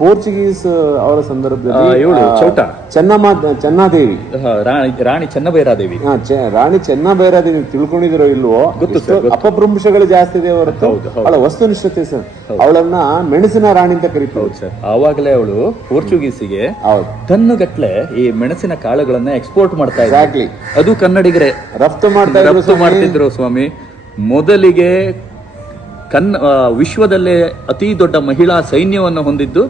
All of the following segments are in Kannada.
ಪೋರ್ಚುಗೀಸ್ ಅವರ ಸಂದರ್ಭದಲ್ಲಿ ಇವಳು, ಚೌಟ. ಚೆನ್ನಮ್ಮ ಚೆನ್ನಾದೇವಿ. ರಾಣಿ ಚೆನ್ನಭೈರಾದೇವಿ. ರಾಣಿ ಚೆನ್ನಬೈರಾದೇವಿ ತಿಳ್ಕೊಂಡಿದಿರೋ ಇಲ್ವೋ? ಗೊತ್ತು ಅಪಭ್ರಂಶಗಳು ಜಾಸ್ತಿ ಇದೆ ಹೊರತು. ಅವಳ ವಸ್ತುನಿಷ್ಠತೆ ಸರ್. ಅವಳನ್ನ ಮೆಣಸಿನ ರಾಣಿ ಅಂತ ಕರಿತಾವ್. ಸರ್. ಆವಾಗಲೇ ಅವಳು ಪೋರ್ಚುಗೀಸಿಗೆ ಟನ್ನುಗಟ್ಲೆ ಈ ಮೆಣಸಿನ ಕಾಳುಗಳನ್ನ ಎಕ್ಸ್ಪೋರ್ಟ್ ಮಾಡ್ತಾ Exactly. ಅದು ಕನ್ನಡಿಗರೇ. ರಫ್ತು ಮಾಡ್ತಾ ರಫ್ತು ಮಾಡ್ತಿದ್ರು ಸ್ವಾಮಿ. ಮೊದಲಿಗೆ ಕನ್ನ ವಿಶ್ವದಲ್ಲೇ ಅತಿ ದೊಡ್ಡ ಮಹಿಳಾ ಸೈನ್ಯವನ್ನು ಹೊಂದಿದ್ದು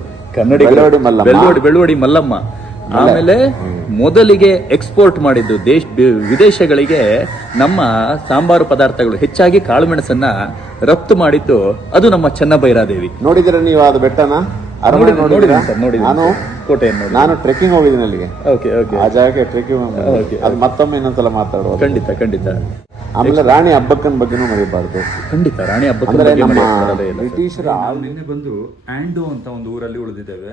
ಮಲ್ಲಮ್ಮ. ಬೆಳ್ಳವಡಿ ಬೆಳ್ಳವಡಿ ಮಲ್ಲಮ್ಮ. ಆಮೇಲೆ ಮೊದಲಿಗೆ ಎಕ್ಸ್ಪೋರ್ಟ್ ಮಾಡಿದ್ದು ದೇಶ ವಿದೇಶಗಳಿಗೆ ನಮ್ಮ ಸಾಂಬಾರು ಪದಾರ್ಥಗಳು ಹೆಚ್ಚಾಗಿ ಕಾಳುಮೆಣಸನ್ನ ರಫ್ತು ಮಾಡಿದ್ದು ಅದು ನಮ್ಮ ಚೆನ್ನಭೈರಾದೇವಿ ನೋಡಿದಿರ ನೀವು ಅದು ಬೆಟ್ಟನ? ಅರಮನೆ ನೋಡಿದ್ದೀನಿ ನಾನು ಕೋಟೆಯನ್ನು ನೋಡಿ ನಾನು ಟ್ರೆಕ್ಕಿಂಗ್ ಹೋಗಿದ್ದೀನಿ ಅಲ್ಲಿಗೆ ಓಕೆ ಓಕೆ ಆ ಜಾಗಕ್ಕೆ ಟ್ರೆಕ್ಕಿಂಗ್ ಅದು ಮತ್ತೊಮ್ಮೆ ಇನ್ನೊಂದ್ಸಲ ಮಾತಾಡುವ. ಖಂಡಿತ ಖಂಡಿತ. ಆಮೇಲೆ ರಾಣಿ ಹಬ್ಬಕ್ಕನ್ ಬಗ್ಗೆನೂ ಮರಿಬಾರ್ದು. ಖಂಡಿತ ರಾಣಿ ಹಬ್ಬದ ಅಂದ್ರೆ ಬಗ್ಗೆ ನಮ್ಮ ಬ್ರಿಟಿಷರ ನಿನ್ನೆ ಬಂದು ಆಂಡೋ ಅಂತ ಒಂದು ಊರಲ್ಲಿ ಉಳಿದಿದ್ದೇವೆ.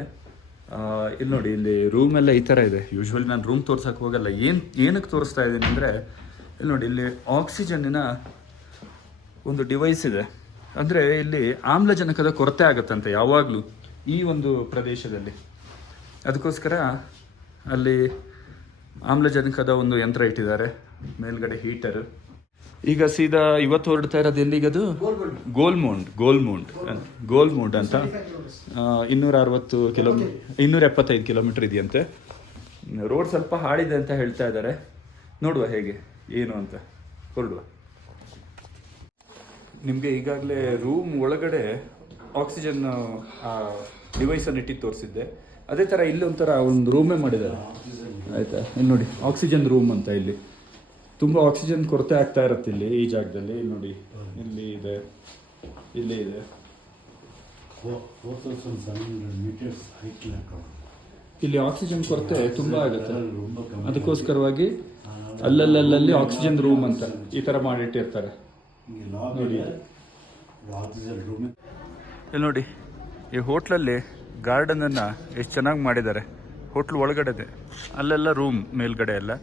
ಆ, ಇಲ್ಲಿ ನೋಡಿ ಇಲ್ಲಿ ರೂಮ್ ಎಲ್ಲ ಈ ತರ ಇದೆ. ಯೂಶ್ವಲಿ ನಾನು ರೂಮ್ ತೋರ್ಸಕ್ ಹೋಗಲ್ಲ. ಏನ್ ಏನಕ್ಕೆ ತೋರಿಸ್ತಾ ಇದ್ದೀನಿ ಅಂದ್ರೆ ಇಲ್ಲಿ ನೋಡಿ ಇಲ್ಲಿ ಆಕ್ಸಿಜನ್ನಿನ ಒಂದು ಡಿವೈಸ್ ಇದೆ. ಅಂದ್ರೆ ಇಲ್ಲಿ ಆಮ್ಲಜನಕದ ಕೊರತೆ ಆಗತ್ತಂತೆ ಯಾವಾಗಲೂ. ಈ ಒಂದು ಪ್ರದೇಶದಲ್ಲಿ. ಅದಕ್ಕೋಸ್ಕರ ಅಲ್ಲಿ ಆಮ್ಲಜನಕದ ಒಂದು ಯಂತ್ರ ಇಟ್ಟಿದ್ದಾರೆ. ಮೇಲ್ಗಡೆ ಹೀಟರ್. ಈಗ ಸೀದಾ ಇವತ್ತು ಹೊರಡ್ತಾ ಇರೋದು ಎಲ್ಲಿಗದು? ಗೋಲ್ಮೋಂಡ್ ಗೋಲ್ಮೋಂಡ್ ಗೋಲ್ಮೋಂಡ್ ಅಂತ. ಇನ್ನೂರ ಅರವತ್ತು ಕಿಲೋಮೀಟರ್ ಇನ್ನೂರ ಎಪ್ಪತ್ತೈದು ಕಿಲೋಮೀಟರ್ ಇದೆಯಂತೆ. ರೋಡ್ ಸ್ವಲ್ಪ ಹಾಳಿದೆ ಅಂತ ಹೇಳ್ತಾ ಇದ್ದಾರೆ. ನೋಡುವ ಹೇಗೆ, ಏನು ಅಂತ. ಹೊರಡುವ. ನಿಮಗೆ ಈಗಾಗಲೇ ರೂಮ್ ಒಳಗಡೆ ಆಕ್ಸಿಜನ್ ಡಿವೈಸನ್ನು ಇಟ್ಟು ತೋರಿಸಿದ್ದೆ. ಅದೇ ಥರ ಇಲ್ಲಿ ಒಂಥರ ಒಂದು ರೂಮೇ ಮಾಡಿದ್ದಾರೆ. ಆಯ್ತಾ? ಇಲ್ಲಿ ನೋಡಿ ಆಕ್ಸಿಜನ್ ರೂಮ್ ಅಂತ ಇಲ್ಲಿ. ತುಂಬ ಆಕ್ಸಿಜನ್ ಕೊರತೆ ಆಗ್ತಾ ಇರುತ್ತೆ ಇಲ್ಲಿ ಈ ಜಾಗದಲ್ಲಿ. ಇಲ್ಲಿ ನೋಡಿ ಇಲ್ಲಿ ಇದೆ ಇಲ್ಲಿ ಇದೆ. ಇಲ್ಲಿ ಆಕ್ಸಿಜನ್ ಕೊರತೆ ತುಂಬ ಆಗುತ್ತೆ. ಅದಕ್ಕೋಸ್ಕರವಾಗಿ ಅಲ್ಲಲ್ಲಲ್ಲಿ ಆಕ್ಸಿಜನ್ ರೂಮ್ ಅಂತ ಈ ಥರ ಮಾಡಿಟ್ಟಿರ್ತಾರೆ. ಇಲ್ಲಿ ನೋಡಿ ಈ ಹೋಟ್ಲಲ್ಲಿ ಗಾರ್ಡನನ್ನು ಎಷ್ಟು ಚೆನ್ನಾಗಿ ಮಾಡಿದ್ದಾರೆ. ಹೋಟ್ಲ್ ಒಳಗಡೆ ಅಲ್ಲೆಲ್ಲ ರೂಮ್ ಮೇಲ್ಗಡೆ ಎಲ್ಲ.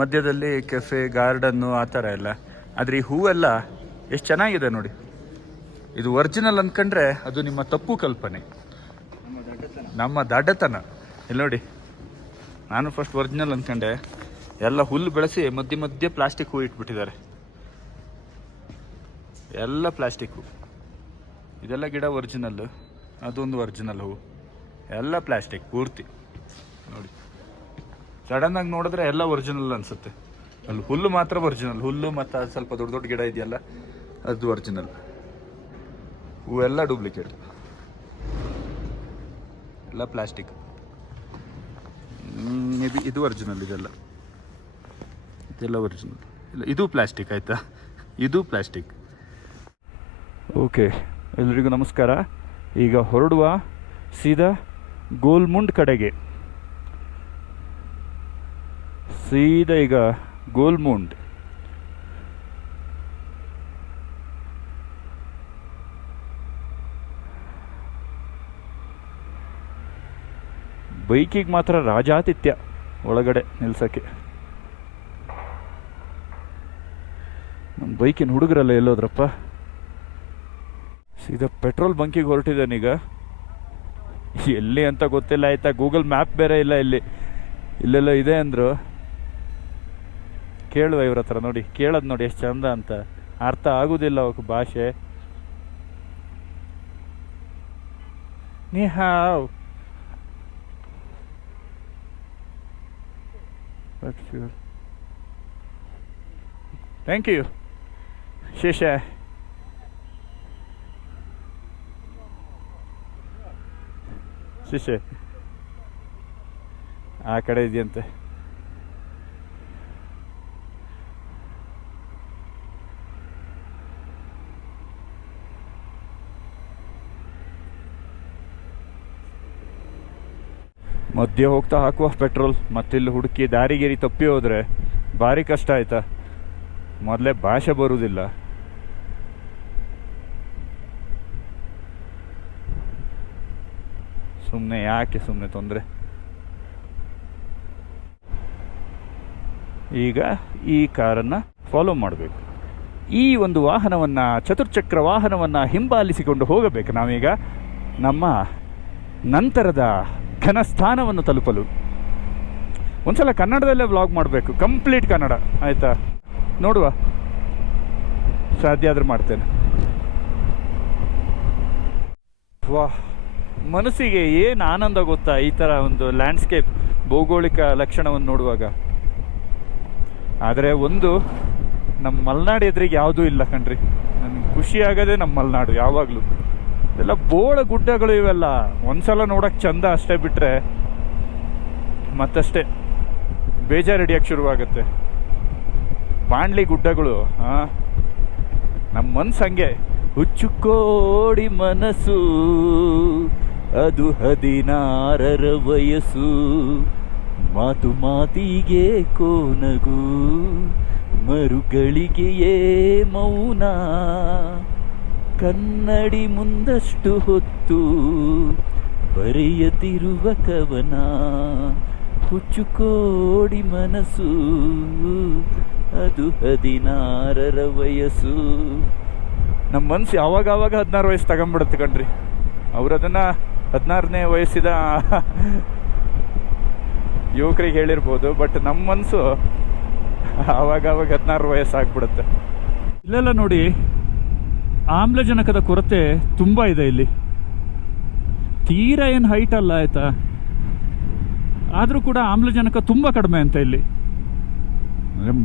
ಮಧ್ಯದಲ್ಲಿ ಕೆಫೆ, ಗಾರ್ಡನ್ನು ಆ ಥರ ಎಲ್ಲ. ಆದರೆ ಈ ಹೂವೆಲ್ಲ ಎಷ್ಟು ಚೆನ್ನಾಗಿದೆ ನೋಡಿ. ಇದು ಒರಿಜಿನಲ್ ಅಂದ್ಕೊಂಡ್ರೆ ಅದು ನಿಮ್ಮ ತಪ್ಪು ಕಲ್ಪನೆ. ನಮ್ಮ ದಡ್ಡತನ. ಇಲ್ಲಿ ನೋಡಿ. ನಾನು ಫಸ್ಟ್ ಒರಿಜಿನಲ್ ಅಂದ್ಕೊಂಡೆ ಎಲ್ಲ ಹುಲ್ಲು ಬೆಳೆಸಿ ಮಧ್ಯೆ ಮಧ್ಯೆ ಪ್ಲಾಸ್ಟಿಕ್ ಹೂ ಇಟ್ಬಿಟ್ಟಿದ್ದಾರೆ. ಎಲ್ಲ ಪ್ಲಾಸ್ಟಿಕ್ ಇದೆಲ್ಲ ಗಿಡ ಒರಿಜಿನಲ್ ಅದೊಂದು ಒರಿಜಿನಲ್ ಹೂವು. ಎಲ್ಲ ಪ್ಲಾಸ್ಟಿಕ್ ಪೂರ್ತಿ. ನೋಡಿ. ಸಡನ್ ಆಗಿ ನೋಡಿದ್ರೆ ಎಲ್ಲ ಒರಿಜಿನಲ್ ಅನ್ಸುತ್ತೆ. ಅಲ್ಲಿ ಹುಲ್ಲು ಮಾತ್ರ ಒರಿಜಿನಲ್ ಹುಲ್ಲು ಮತ್ತು ಅದು ಸ್ವಲ್ಪ ದೊಡ್ಡ ದೊಡ್ಡ ಗಿಡ ಇದೆಯಲ್ಲ, ಅದು ಒರಿಜಿನಲ್ ಹೂವೆಲ್ಲ ಡೂಪ್ಲಿಕೇಟ್ ಎಲ್ಲ ಪ್ಲಾಸ್ಟಿಕ್ ಮೇ ಇದು ಒರಿಜಿನಲ್ ಇದೆಲ್ಲ. ಇದೆಲ್ಲ ಒರಿಜಿನಲ್ ಇಲ್ಲ, ಇದು ಪ್ಲಾಸ್ಟಿಕ್ ಆಯಿತಾ? ಇದು ಪ್ಲಾಸ್ಟಿಕ್ ಓಕೆ ಎಲ್ರಿಗೂ ನಮಸ್ಕಾರ. ಈಗ ಹೊರಡುವ ಸೀದಾ ಗೋಲ್ಮುಂಡ್ ಕಡೆಗೆ. ಸೀದಾ ಈಗ ಗೋಲ್ಮುಂಡ್. ಬೈಕಿಗೆ ಮಾತ್ರ ರಾಜಾತಿಥ್ಯ ಒಳಗಡೆ ನಿಲ್ಸಕ್ಕೆ. ನಮ್ಮ ಬೈಕಿನ ಹುಡುಗರಲ್ಲ ಎಲ್ಲೋದ್ರಪ್ಪ? ಸೀದಾ ಪೆಟ್ರೋಲ್ ಬಂಕಿಗೆ ಈಗ. ಎಲ್ಲಿ ಅಂತ ಗೊತ್ತಿಲ್ಲ, ಆಯ್ತಾ? ಗೂಗಲ್ ಮ್ಯಾಪ್ ಬೇರೆ ಇಲ್ಲ ಇಲ್ಲಿ. ಇಲ್ಲೆಲ್ಲ ಇದೆ ಅಂದರು. ಕೇಳುವ ಇವ್ರ ಹತ್ರ ನೋಡಿ, ಕೇಳೋದು ನೋಡಿ ಎಷ್ಟು ಚಂದ ಅಂತ. ಅರ್ಥ ಆಗೋದಿಲ್ಲ ಅವಕ್ಕೆ ಭಾಷೆ. ನೀ ಹಾವ್ ಥ್ಯಾಂಕ್ ಯು ಶೇಷ ಶಿಷ್ಯ ಆ ಕಡೆ ಇದೆಯಂತೆ. ಮಧ್ಯೆ ಹೋಗ್ತಾ ಹಾಕುವ ಪೆಟ್ರೋಲ್, ಮತ್ತಿಲ್ಲಿ ಹುಡುಕಿ ದಾರಿಗೇರಿ ತಪ್ಪಿ ಹೋದ್ರೆ ಭಾರಿ ಕಷ್ಟ ಆಯ್ತಾ? ಮೊದಲೇ ಭಾಷೆ ಬರುವುದಿಲ್ಲ ಸುಮ್ಮನೆ ಯಾಕೆ ಸುಮ್ಮನೆ ತೊಂದರೆ? ಈಗ ಈ ಕಾರನ್ನು ಫಾಲೋ ಮಾಡಬೇಕು. ಈ ಒಂದು ವಾಹನವನ್ನು, ಚತುರ್ಚಕ್ರ ವಾಹನವನ್ನು ಹಿಂಬಾಲಿಸಿಕೊಂಡು ಹೋಗಬೇಕು ನಾವೀಗ. ನಮ್ಮ ನಂತರದ ಘನ ಸ್ಥಾನವನ್ನು ತಲುಪಲು. ಒಂದ್ಸಲ ಕನ್ನಡದಲ್ಲೇ ವ್ಲಾಗ್ ಮಾಡಬೇಕು. ಕಂಪ್ಲೀಟ್ ಕನ್ನಡ, ಆಯಿತಾ? ನೋಡುವ. ಸಾಧ್ಯ ಆದರೂ ಮಾಡ್ತೇನೆ. ವಾಹ್. ಮನಸ್ಸಿಗೆ ಏನು ಆನಂದ ಗೊತ್ತಾ ಈ ಥರ ಒಂದು ಲ್ಯಾಂಡ್ಸ್ಕೇಪ್ ಭೌಗೋಳಿಕ ಲಕ್ಷಣವನ್ನು ನೋಡುವಾಗ? ಆದರೆ ಒಂದು ನಮ್ಮ ಮಲೆನಾಡು ಎದುರಿಗೆ ಯಾವುದೂ ಇಲ್ಲ ಕಣ್ರಿ. ನನಗೆ ಖುಷಿ ನಮ್ಮ ಮಲೆನಾಡು ಯಾವಾಗಲೂ. ಎಲ್ಲ ಬೋಳ ಗುಡ್ಡಗಳು ಇವೆಲ್ಲ. ಒಂದ್ಸಲ ನೋಡೋಕೆ ಚಂದ ಅಷ್ಟೇ ಬಿಟ್ಟರೆ ಮತ್ತಷ್ಟೇ ಬೇಜಾರು ಹಿಡಿಯೋಕ್ಕೆ ಶುರುವಾಗುತ್ತೆ. ಬಾಣ್ಲಿ ಗುಡ್ಡಗಳು ಹಾಂ ನಮ್ಮ ಮನ್ಸು ಹಂಗೆ ಹುಚ್ಚುಕೋಡಿ ಮನಸ್ಸು. ಅದು ಹದಿನಾರರ ವಯಸ್ಸು. ಮಾತು ಮಾತಿಗೆ ಕೋನಗು. ಮರುಗಳಿಗೆಯೇ ಮೌನ. ಕನ್ನಡಿ ಮುಂದಷ್ಟು ಹೊತ್ತು. ಬರೆಯದಿರುವ ಕವನ. ಹುಚ್ಚುಕೋಡಿ ಮನಸ್ಸು. ಅದು ಹದಿನಾರರ ವಯಸ್ಸು. ನಮ್ಮ ಮನಸ್ಸು ಯಾವಾಗ ಆವಾಗ ಹದಿನಾರು ವಯಸ್ಸು ತಗೊಂಬಿಡುತ್ತೆ ಕಣ್ರಿ. ಅವರದನ್ನು ಹದಿನಾರನೇ ವಯಸ್ಸಿದ ಯುವಕರಿಗೆ ಹೇಳಿರ್ಬೋದು ಬಟ್ ನಮ್ಮ ಮನಸ್ಸು ಆವಾಗ ಆವಾಗ ಹದಿನಾರು ವಯಸ್ಸಾಗ್ಬಿಡುತ್ತೆ ಇಲ್ಲೆಲ್ಲ ನೋಡಿ, ಆಮ್ಲಜನಕದ ಕೊರತೆ ತುಂಬ ಇದೆ ಇಲ್ಲಿ. ತೀರಾ ಏನು ಹೈಟ್ ಅಲ್ಲ ಆಯ್ತಾ? ಆದರೂ ಕೂಡ ಆಮ್ಲಜನಕ ತುಂಬ ಕಡಿಮೆ ಅಂತ ಇಲ್ಲಿ.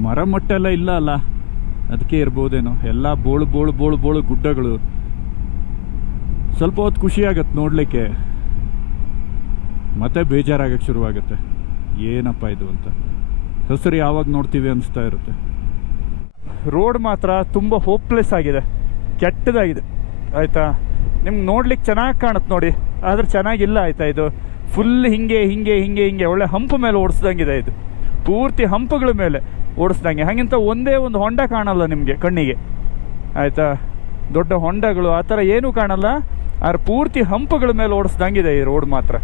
ಮರ ಮಟ್ಟೆಲ್ಲ ಇಲ್ಲ ಅಲ್ಲ? ಅದಕ್ಕೆ ಇರ್ಬೋದೇನೋ? ಎಲ್ಲ ಬೋಳು ಬೋಳು ಬೋಳು ಬೋಳು ಗುಡ್ಡಗಳು. ಸ್ವಲ್ಪ ಹೊತ್ತು ಖುಷಿ ಆಗತ್ತೆ ನೋಡಲಿಕ್ಕೆ. ಮತ್ತೆ ಬೇಜಾರಾಗಕ್ಕೆ ಶುರುವಾಗುತ್ತೆ. ಏನಪ್ಪ ಇದು ಅಂತ. ಹೆಸರು ಯಾವಾಗ ನೋಡ್ತೀವಿ ಅನಿಸ್ತಾ ಇರುತ್ತೆ. ರೋಡ್ ಮಾತ್ರ ತುಂಬ ಹೋಪ್ಲೆಸ್ ಆಗಿದೆ. ಕೆಟ್ಟದಾಗಿದೆ. ಆಯಿತಾ? ನಿಮ್ಗೆ ನೋಡ್ಲಿಕ್ಕೆ ಚೆನ್ನಾಗಿ ಕಾಣುತ್ತೆ ನೋಡಿ. ಆದರೆ ಚೆನ್ನಾಗಿಲ್ಲ ಆಯಿತಾ ಇದು? ಫುಲ್ ಹಿಂಗೆ ಹಿಂಗೆ ಹಿಂಗೆ ಹಿಂಗೆ. ಒಳ್ಳೆ ಹಂಪ್ ಮೇಲೆ ಓಡಿಸ್ದಂಗಿದೆ ಇದು. ಪೂರ್ತಿ ಹಂಪುಗಳ ಮೇಲೆ ಓಡಿಸ್ದಂಗೆ. ಹಾಗಿಂತ ಒಂದೇ ಒಂದು ಹೊಂಡ ಕಾಣಲ್ಲ ನಿಮಗೆ ಕಣ್ಣಿಗೆ. ಆಯಿತಾ? ದೊಡ್ಡ ಹೊಂಡಗಳು. ಆ ಥರ ಏನೂ ಕಾಣಲ್ಲ. ಆದ್ರೆ ಪೂರ್ತಿ ಹಂಪುಗಳ ಮೇಲೆ ಓಡಿಸ್ದಂಗಿದೆ ಈ ರೋಡ್ ಮಾತ್ರ.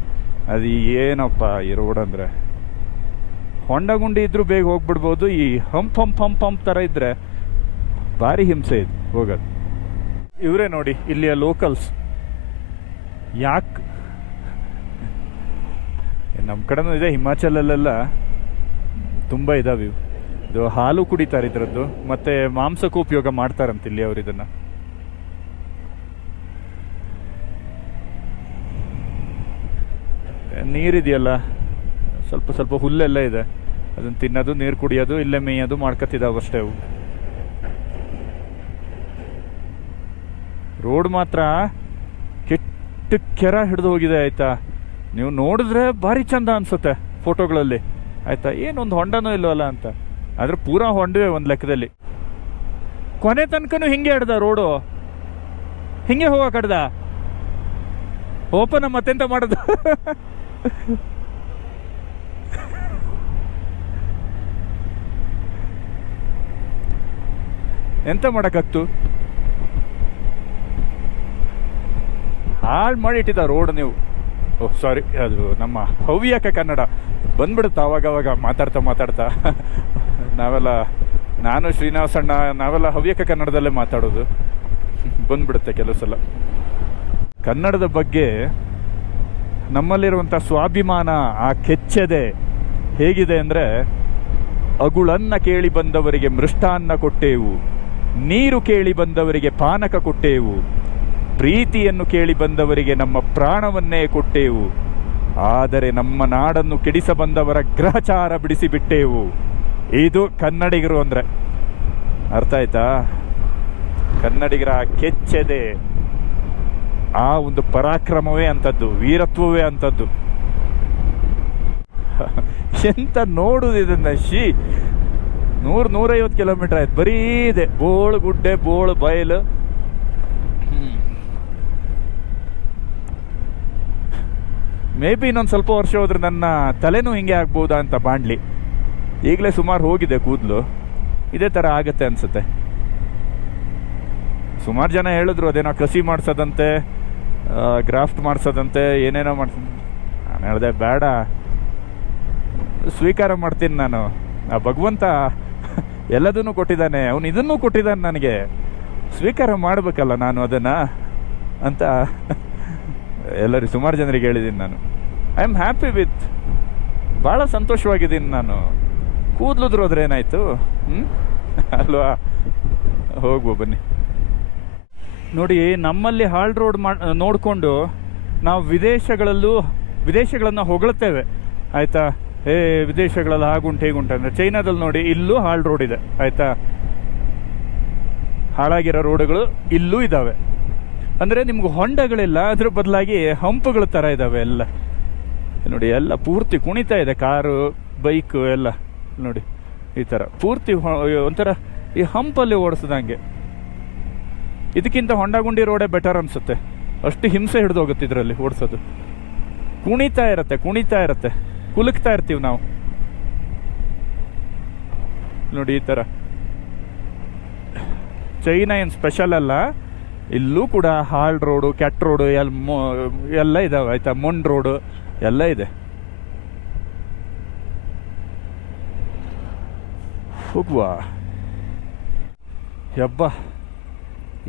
ಅದು ಏನಪ್ಪ ಈ ರೋಡ್ ಅಂದರೆ? ಹೊಂಡ ಗುಂಡಿ ಇದ್ರೂ ಬೇಗ ಹೋಗ್ಬಿಡ್ಬೋದು. ಈ ಹಂಪ್ ಹಂಪ್ ಹಂಪ್ ಹಂಪ್ ಥರ ಇದ್ದರೆ ಭಾರಿ ಹಿಂಸೆ ಇದೆ. ಹೋಗೋದು. ಇವರೇ ನೋಡಿ ಇಲ್ಲಿಯ ಲೋಕಲ್ಸ್ ಯಾಕೆ? ನಮ್ಮ ಕಡೆನೂ ಇದೆ. ಹಿಮಾಚಲಲ್ಲೆಲ್ಲ ತುಂಬ ಇದಾವೆ ಇವು. ಇದು ಹಾಲು ಕುಡಿತಾರೆ ಇದರದ್ದು. ಮತ್ತು ಮಾಂಸಕ್ಕೂ ಉಪಯೋಗ ಮಾಡ್ತಾರಂತೆ ಇಲ್ಲಿ ಅವ್ರು ಇದನ್ನು. ನೀರಿದೆಯಲ್ಲ ಸ್ವಲ್ಪ ಸ್ವಲ್ಪ ಹುಲ್ಲೆಲ್ಲ ಇದೆ. ಅದನ್ನು ತಿನ್ನೋದು, ನೀರು ಕುಡಿಯೋದು, ಇಲ್ಲೇ ಮೇಯೋದು ಮಾಡ್ಕೊತಿದ್ದಾವೆ ಅಷ್ಟೇ ಅವು. ರೋಡ್ ಮಾತ್ರ ಕೆಟ್ಟ ಕೆರ ಹಿಡಿದು ಹೋಗಿದೆ ಆಯಿತಾ. ನೀವು ನೋಡಿದ್ರೆ ಭಾರಿ ಚಂದ ಅನ್ಸುತ್ತೆ ಫೋಟೋಗಳಲ್ಲಿ. ಆಯಿತಾ, ಏನೊಂದು ಹೊಂಡನೂ ಇಲ್ಲವಲ್ಲ ಅಂತ. ಆದರೆ ಪೂರಾ ಹೊಂಡವೆ ಒಂದು ಲೆಕ್ಕದಲ್ಲಿ. ಕೊನೆ ತನಕನೂ ಹಿಂಗೆ ಹಿಡ್ದ ರೋಡು. ಹಿಂಗೆ ಹೋಗೋ ಕಡ್ದ ಓಪನ ಮತ್ತೆಂತ ಮಾಡೋದು? ಎಂತ ಮಾಡಕ್ಕಾಗ್ತು? ಹಾಳು ಮಾಡಿ ಇಟ್ಟಿದ್ದ ರೋಡ್ ನೀವು. ಓಹ್ ಸಾರಿ, ಅದು ನಮ್ಮ ಹವ್ಯಕ ಕನ್ನಡ. ಬಂದ್ಬಿಡುತ್ತೆ ಅವಾಗ ಅವಾಗ ಮಾತಾಡ್ತಾ ಮಾತಾಡ್ತಾ. ನಾವೆಲ್ಲ, ನಾನು ಶ್ರೀನಿವಾಸಣ್ಣ, ನಾವೆಲ್ಲ ಹವ್ಯಕ ಕನ್ನಡದಲ್ಲೇ ಮಾತಾಡೋದು. ಬಂದ್ಬಿಡುತ್ತೆ ಕೆಲವು ಸಲ. ಕನ್ನಡದ ಬಗ್ಗೆ ನಮ್ಮಲ್ಲಿರುವಂಥ ಸ್ವಾಭಿಮಾನ ಆ ಕೆಚ್ಚದೆ ಹೇಗಿದೆ ಅಂದರೆ, ಅಗುಳನ್ನ ಕೇಳಿ ಬಂದವರಿಗೆ ಮೃಷ್ಟಾನ್ನ ಕೊಟ್ಟೆವು, ನೀರು ಕೇಳಿ ಬಂದವರಿಗೆ ಪಾನಕ ಕೊಟ್ಟೆವು, ಪ್ರೀತಿಯನ್ನು ಕೇಳಿ ಬಂದವರಿಗೆ ನಮ್ಮ ಪ್ರಾಣವನ್ನೇ ಕೊಟ್ಟೆವು, ಆದರೆ ನಮ್ಮ ನಾಡನ್ನು ಕೆಡಿಸ ಬಂದವರ ಗ್ರಹಚಾರ ಬಿಡಿಸಿಬಿಟ್ಟೇವು. ಇದು ಕನ್ನಡಿಗರು ಅಂದರೆ. ಅರ್ಥ ಆಯ್ತಾ? ಕನ್ನಡಿಗರ ಕೆಚ್ಚೆದೆ. ಆ ಒಂದು ಪರಾಕ್ರಮವೇ ಅಂಥದ್ದು, ವೀರತ್ವವೇ ಅಂಥದ್ದು. ಎಂತ ನೋಡುದು ಇದನ್ನ ಶಿ ನೂರು ನೂರೈವತ್ತು ಕಿಲೋಮೀಟರ್ ಆಯ್ತು. ಬರೀ ಇದೆ. ಬೋಳು ಗುಡ್ಡೆ, ಬೋಳು ಬಯಲು. ಮೇ ಬಿ ಇನ್ನೊಂದು ಸ್ವಲ್ಪ ವರ್ಷ ಹೋದ್ರೆ ನನ್ನ ತಲೆನೂ ಹಿಂಗೆ ಆಗ್ಬೋದಾ ಅಂತ ಬಾಂಡ್ಲಿ ಈಗಲೇ ಸುಮಾರು ಹೋಗಿದೆ ಕೂದಲು. ಇದೇ ಥರ ಆಗತ್ತೆ ಅನ್ಸುತ್ತೆ. ಸುಮಾರು ಜನ ಹೇಳಿದ್ರು, ಅದೇನೋ ಕಸಿ ಮಾಡ್ಸೋದಂತೆ. ಗ್ರಾಫ್ಟ್ ಮಾಡಿಸೋದಂತೆ ಏನೇನೋ ಮಾಡ್ತೀನಿ. ನಾನು ಹೇಳಿದೆ, ಬೇಡ. ಸ್ವೀಕಾರ ಮಾಡ್ತೀನಿ ನಾನು. ಆ ಭಗವಂತ ಎಲ್ಲದನ್ನೂ ಕೊಟ್ಟಿದ್ದಾನೆ. ಅವನು ಇದನ್ನೂ ಕೊಟ್ಟಿದ್ದಾನೆ ನನಗೆ. ಸ್ವೀಕಾರ ಮಾಡಬೇಕಲ್ಲ ನಾನು ಅದನ್ನು? ಅಂತ ಎಲ್ಲರೂ ಸುಮಾರು ಜನರಿಗೆ ಹೇಳಿದ್ದೀನಿ ನಾನು. ಐ ಆಮ್ ಹ್ಯಾಪಿ ವಿತ್ ಭಾಳ ಸಂತೋಷವಾಗಿದ್ದೀನಿ ನಾನು. ಕೂದಲುದ್ರೋದ್ರೆ ಏನಾಯಿತು ಹ್ಞೂ ಅಲ್ವಾ? ಹೋಗುವ ಬನ್ನಿ. ನೋಡಿ, ನಮ್ಮಲ್ಲಿ ಹಾಲ್ ರೋಡ್ ಮಾ, ನೋಡಿಕೊಂಡು ನಾವು ವಿದೇಶಗಳಲ್ಲೂ, ವಿದೇಶಗಳನ್ನು ಹೊಗಳ್ತೇವೆ. ಆಯಿತಾ? ಏ, ವಿದೇಶಗಳಲ್ಲಿ ಹಾಗುಂಟು ಹೇಗುಂಟು ಅಂದರೆ ಚೈನಾದಲ್ಲಿ ನೋಡಿ, ಇಲ್ಲೂ ಹಾಲ್ ರೋಡ್ ಇದೆ. ಆಯಿತಾ? ಹಾಳಾಗಿರೋ ರೋಡ್ಗಳು ಇಲ್ಲೂ ಇದ್ದಾವೆ ಅಂದರೆ ನಿಮ್ಗೆ ಹೊಂಡಗಳಿಲ್ಲ, ಅದ್ರ ಬದಲಾಗಿ ಹಂಪುಗಳ ಥರ ಇದ್ದಾವೆ ಎಲ್ಲ. ನೋಡಿ, ಎಲ್ಲ ಪೂರ್ತಿ ಕುಣಿತಾ ಇದೆ, ಕಾರು, ಬೈಕು ಎಲ್ಲ. ನೋಡಿ, ಈ ಥರ ಪೂರ್ತಿ ಒಂಥರ ಈ ಹಂಪಲ್ಲಿ ಓಡಿಸ್ದಂಗೆ. ಇದಕ್ಕಿಂತ ಹೊಂಡಗುಂಡಿ ರೋಡೇ ಬೆಟರ್ ಅನ್ಸುತ್ತೆ. ಅಷ್ಟು ಹಿಂಸೆ ಹಿಡಿದೋಗುತ್ತೆ ಇದರಲ್ಲಿ ಓಡಿಸೋದು. ಕುಣಿತಾ ಇರತ್ತೆ ಕುಣಿತಾ ಇರತ್ತೆ. ಕುಲುಕ್ತಾ ಇರ್ತೀವಿ ನಾವು. ನೋಡಿ ಈ ಥರ ಚೈನಾ ಏನು ಸ್ಪೆಷಲ್ ಅಲ್ಲ. ಇಲ್ಲೂ ಕೂಡ ಹಾಲ್ ರೋಡು ಕ್ಯಾಟ್ ರೋಡು ಎಲ್ ಎಲ್ಲ ಇದಾವೆ, ಆಯ್ತಾ? ಮೊಂಡ್ ರೋಡು ಎಲ್ಲ ಇದೆ. ಹೋಗುವ. ಯಬ್ಬ.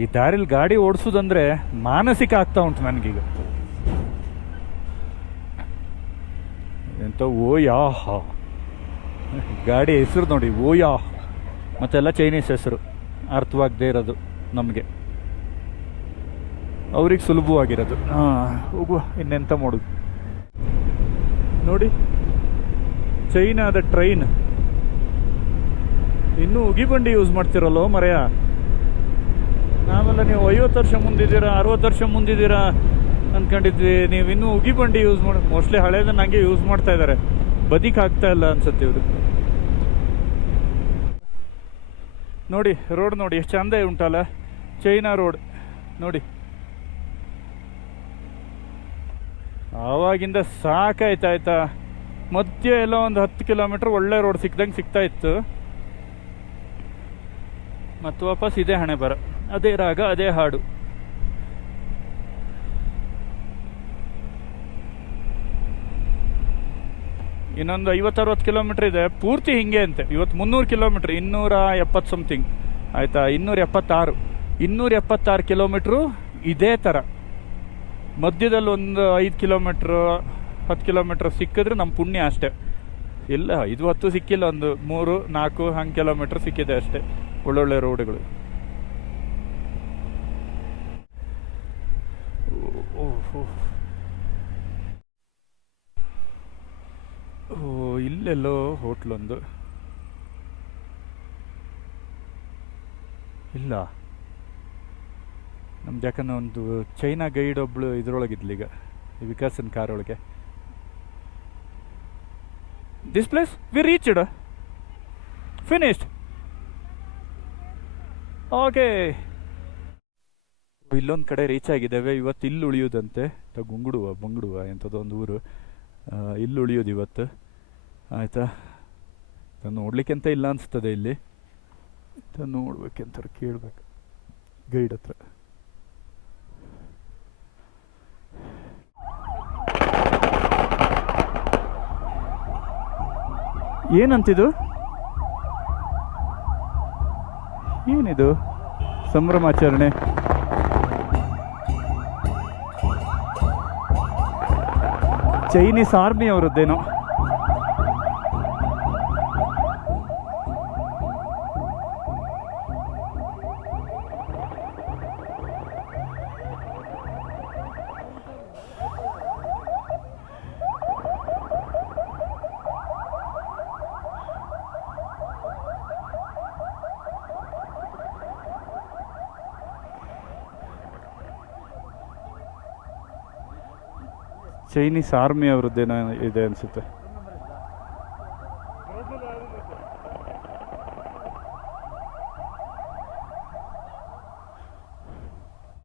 ಈ ದಾರಿಲಿ ಗಾಡಿ ಓಡಿಸೋದಂದ್ರೆ ಮಾನಸಿಕ ಆಗ್ತಾ ಉಂಟು ನನಗೀಗ. ಎಂತ ಓಯಾ ಗಾಡಿ ಹೆಸರು ನೋಡಿ ಓಯಾ ಮತ್ತೆಲ್ಲ ಚೈನೀಸ್ ಹೆಸರು, ಅರ್ಥವಾಗದೇ ಇರೋದು ನಮಗೆ. ಅವ್ರಿಗೆ ಸುಲಭವಾಗಿರೋದು. ಹಾಂ, ಹೋಗುವ, ಇನ್ನೆಂತ ಮಾಡುದು. ನೋಡಿ, ಚೈನಾದ ಟ್ರೈನ್. ಇನ್ನೂ ಉಗಿಬಂಡಿ ಯೂಸ್ ಮಾಡ್ತಿರಲ್ಲೋ ಮರೆಯ? ನಾವೆಲ್ಲ ನೀವು ಐವತ್ತು ವರ್ಷ ಮುಂದಿದ್ದೀರಾ, ಅರವತ್ತು ವರ್ಷ ಮುಂದಿದ್ದೀರಾ ಅಂದ್ಕೊಂಡಿದ್ವಿ ನೀವು ಇನ್ನೂ ಉಗಿಬಂಡಿ ಯೂಸ್ ಮಾಡಿ ಮೋಸ್ಟ್ಲಿ ಹಳೇದನ್ನ ಹಂಗೆ ಯೂಸ್ ಮಾಡ್ತಾ ಇದ್ದಾರೆ ಬದಿಕ್ ಆಗ್ತಾ ಇಲ್ಲ ಅನ್ಸುತ್ತೆ ಇವರು. ನೋಡಿ ರೋಡ್ ನೋಡಿ, ಎಷ್ಟು ಚಂದ ಉಂಟಲ್ಲ. ಚೈನಾ ರೋಡ್ ನೋಡಿ. ಆವಾಗಿಂದ ಸಾಕಾಯ್ತು ಆಯ್ತಾ. ಮಧ್ಯೆ ಎಲ್ಲ ಒಂದು ಹತ್ತು ಕಿಲೋಮೀಟ್ರ್ ಒಳ್ಳೆ ರೋಡ್ ಸಿಕ್ದಂಗೆ ಸಿಗ್ತಾ ಇತ್ತು. ಮತ್ತು ವಾಪಸ್ ಇದೇ ಹಣೆ ಬರ. ಅದೇ ರಾಗ, ಅದೇ ಹಾಡು. ಇನ್ನೊಂದು ಐವತ್ತರವತ್ತು ಕಿಲೋಮೀಟ್ರ್ ಇದೆ. ಪೂರ್ತಿ ಹಿಂಗೆ ಅಂತೆ. ಇವತ್ತು ಮುನ್ನೂರು ಕಿಲೋಮೀಟ್ರ್, ಇನ್ನೂರ ಎಪ್ಪತ್ತು ಸಮಥಿಂಗ್ ಆಯಿತಾ? ಇನ್ನೂರ ಎಪ್ಪತ್ತಾರು. ಇನ್ನೂರ ಎಪ್ಪತ್ತಾರು ಕಿಲೋಮೀಟ್ರು ಇದೇ ಥರ. ಮಧ್ಯದಲ್ಲಿ ಒಂದು ಐದು ಕಿಲೋಮೀಟ್ರ್, ಹತ್ತು ಕಿಲೋಮೀಟ್ರ್ ಸಿಕ್ಕಿದ್ರೆ ನಮ್ಮ ಪುಣ್ಯ ಅಷ್ಟೇ. ಇಲ್ಲ ಇದು ಹತ್ತು ಸಿಕ್ಕಿಲ್ಲ, ಒಂದು ಮೂರು, ನಾಲ್ಕು, ಹಂಗೆ ಕಿಲೋಮೀಟ್ರ್ ಸಿಕ್ಕಿದೆ ಅಷ್ಟೇ. ಒಳ್ಳೊಳ್ಳೆ ರೋಡ್ಗಳು ಓ, ಇಲ್ಲೆಲ್ಲೋ ಹೋಟ್ಲೊಂದು ಇಲ್ಲ. ನಮ್ದು ಯಾಕಂದ್ರೆ ಒಂದು ಚೈನಾ ಗೈಡ್ ಒಬ್ಳು ಇದ್ರೊಳಗಿದ್ಲು ಈಗ ವಿಕಾಸನ್ ಕಾರ್ ಒಳಗೆ. This place we reached finished okay ಇಲ್ಲೊಂದು ಕಡೆ ರೀಚ್ ಆಗಿದ್ದಾವೆ. ಇವತ್ತು ಇಲ್ಲಿ ಉಳಿಯೋದಂತೆ. ಗುಂಗುಡುವ, ಬಂಗುಡುವ ಎಂಥದ್ದೊಂದು ಊರು. ಇಲ್ಲಿ ಉಳಿಯೋದು ಇವತ್ತು. ಆಯಿತಾ? ನೋಡ್ಲಿಕ್ಕೆ ಅಂತ ಇಲ್ಲ ಅನಿಸ್ತದೆ ಇಲ್ಲಿ. ನೋಡ್ಬೇಕೆಂತ ಕೇಳ್ಬೇಕು. ಗೈಡ್ ಹತ್ರ. ಏನಂತಿದು? ಏನಿದು? ಸಂಭ್ರಮಾಚರಣೆ. ಚೈನೀಸ್ ಆರ್ಮಿ ಚೈನೀಸ್ ಆರ್ಮಿ ಅವರದ್ದೇನೋ ಇದೆ ಅನಿಸುತ್ತೆ.